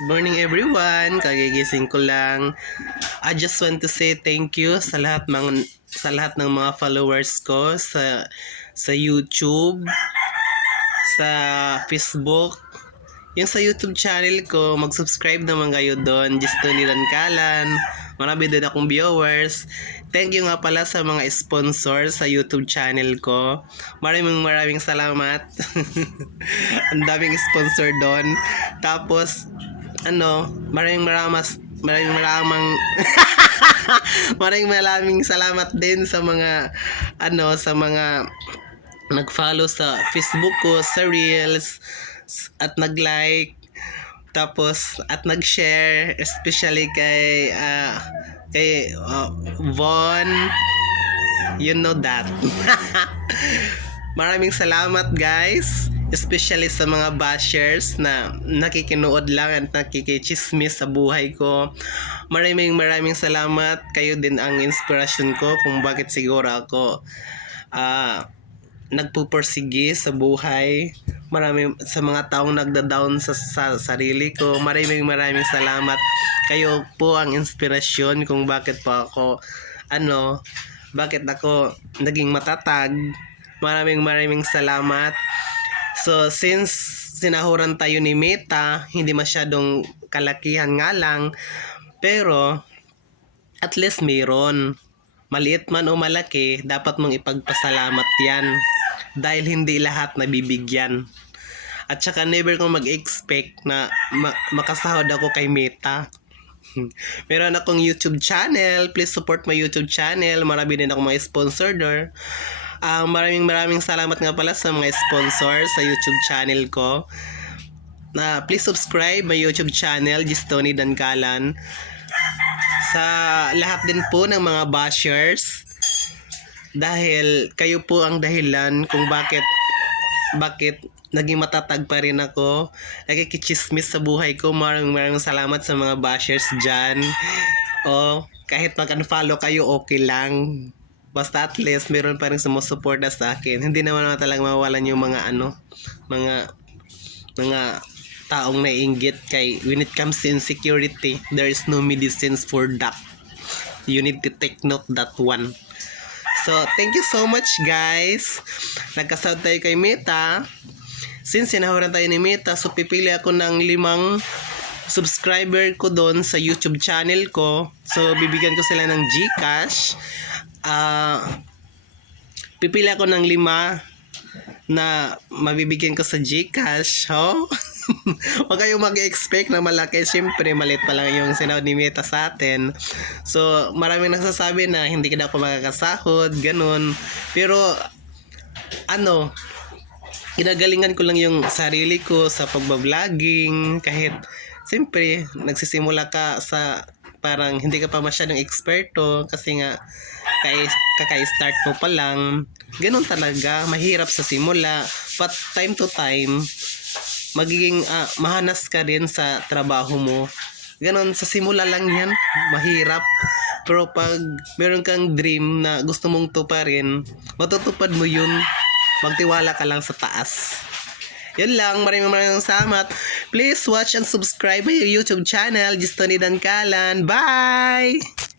Morning everyone, kagigising ko lang. I just want to say thank you sa lahat ng mga followers ko sa YouTube, sa Facebook. Yung sa YouTube channel ko, mag-subscribe naman kayo doon. Just Tony Dancalan. Marami din akong viewers. Thank you nga pala sa mga sponsors sa YouTube channel ko. Maraming salamat. Ang daming sponsor doon. Tapos maraming maraming salamat din sa mga sa mga nag-follow sa Facebook ko, sa Reels, at nag-like, tapos at nag-share, especially kay Von, you know that. Maraming salamat guys, especially sa mga bashers na nakikinood lang at nakikichismis sa buhay ko. Maraming salamat. Kayo din ang inspirasyon ko kung bakit siguro ako nagpupursige sa buhay. Maraming sa mga taong nagda-down sa sarili ko. Maraming salamat. Kayo po ang inspirasyon kung bakit po ako bakit ako naging matatag. Maraming salamat. So since sinahuran tayo ni Meta, hindi masyadong kalakihan nga lang, pero at least mayroon. Maliit man o malaki, dapat mong ipagpasalamat yan. Dahil hindi lahat nabibigyan. At saka never kong mag-expect na makasahod ako kay Meta. Meron akong YouTube channel. Please support my YouTube channel. Marami din akong mga sponsor there. Maraming salamat nga pala sa mga sponsor sa YouTube channel ko. Please subscribe my YouTube channel, Tony Dancalan. Sa lahat din po ng mga bashers, dahil kayo po ang dahilan kung bakit naging matatag pa rin ako, nakikichismis sa buhay ko. Maraming salamat sa mga bashers dyan. Kahit mag-unfollow kayo, okay lang. Basta at least meron pa rin sumusuporta sa akin. Hindi naman talagang mawawalan yung mga taong naiinggit kay when it comes to insecurity, there is no medicines for that. You need to take note that one. So, thank you so much guys. Nagkasahod tayo kay Meta. Since sinahuran tayo ni Meta, so pipili ako ng 5 subscriber ko doon sa YouTube channel ko. So, bibigyan ko sila ng GCash. Pipili ako ng 5 na mabibigyan ko sa GCash. Huwag kayong mag-expect na malaki. Siyempre, maliit pa lang yung sinahod ni Meta sa atin. So, maraming nagsasabi na hindi ka ako makakasahod, ganun. Pero, ginagalingan ko lang yung sarili ko sa pagbabloging. Kahit, siyempre, nagsisimula ka sa parang hindi ka pa masyadong eksperto kasi nga kaka-start mo pa lang. Ganun talaga, mahirap sa simula. But time to time, magiging mahanas ka rin sa trabaho mo. Ganon, sa simula lang yan, mahirap. Pero pag meron kang dream na gusto mong tuparin, matutupad mo yun. Magtiwala ka lang sa taas. Yun lang, maraming salamat. Please watch and subscribe my YouTube channel, Tony Dancalan. Bye!